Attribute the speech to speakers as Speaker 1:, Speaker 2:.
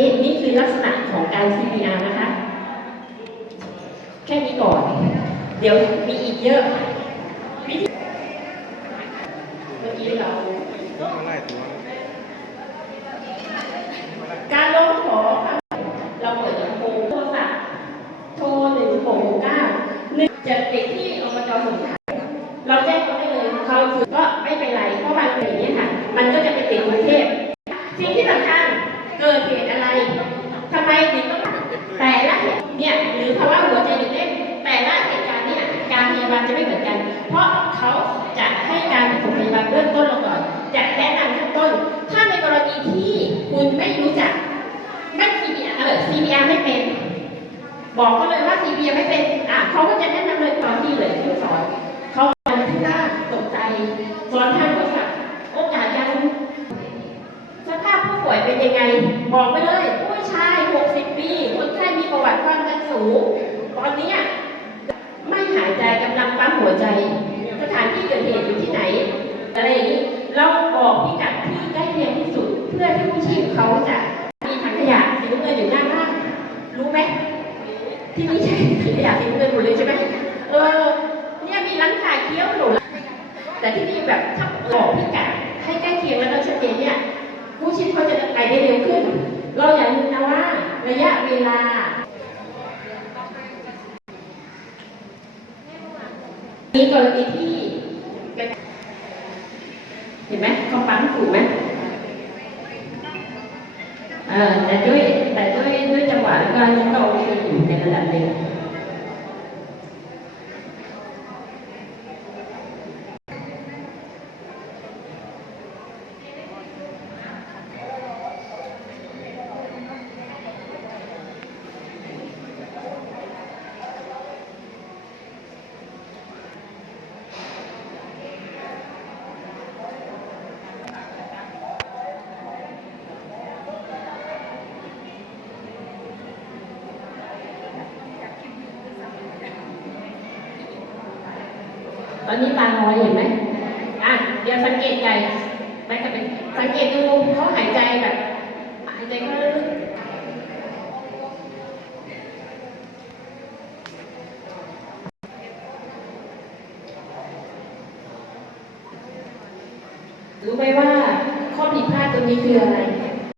Speaker 1: นี่นี่คือลักษณะของการ CPR นะคะ แค่นี้ก่อน เดี๋ยวมีอีกเยอะวิธีเมื่อกี้เราการร้องขอเราเปิดลำโพงโทรศัพท์โทรหนึ่งหกเก้าหนึ่งจะาบาลจะไม่เหมือนกัน เพราะเขาจะให้การปฐมพยาบาลเบื้องต้นเราก่อน จะแนะนำขั้นต้น ถ้าในกรณีที่คุณไม่รู้จักไม่ CPR เออ CPR ไม่เป็น บอกเขาเลยว่า CPR ไม่เป็นอะเขาก็จะแนะนำเลยตอนที่เลยที่สอนเขาทำที่หน้าตกใจสอนทางโทรศัพท์โอกาสยังสภาพผู้ป่วยเป็นยังไง บอกไปเลย 60 ปี คนไข้มีประวัติความดันสูง ตอนเนี้ยไม่หายใจกำลังปั๊ม หัวใจ สถานที่เกิดเหตุอยู่ที่ไหน อะไรอย่างนี้ เราบอกพิกัดที่ใกล้เคียงที่สุด เพื่อที่ผู้ชีพเขาจะมีถังขยะสีน้ำเงินอยู่หน้าบ้านรู้ไหมที่นี่ใช่ถังขยะสีน้ำเงินหมดเลยใช่ไหมเออ เนี่ยมีร้านขายเคี้ยวหนูแต่ที่นี่แบบถ้าบอกพิกัดให้ใกล้เคียงแล้วก็ชัดเจนเนี่ยผู้ชิดเขาจะไปได้เร็วขึ้น เราอย่าลืมนะว่าระยะเวลา มีกรณีที่เห็นไหมคำปั้นถูกไหมเออแต่ด้วยแต่ด้วยด้วยจังหวะแล้วก็ยังก็โออยู่ ต อนนี้ตาน้อยเห็นไหมอะเดี๋ยวสังเกตใจไปกับเป็นสังเกตดูเขาหายใจแบบหายใจเขาลึกรู้ไหมว่าข้อผิดพลาดตรงนี้คืออะไร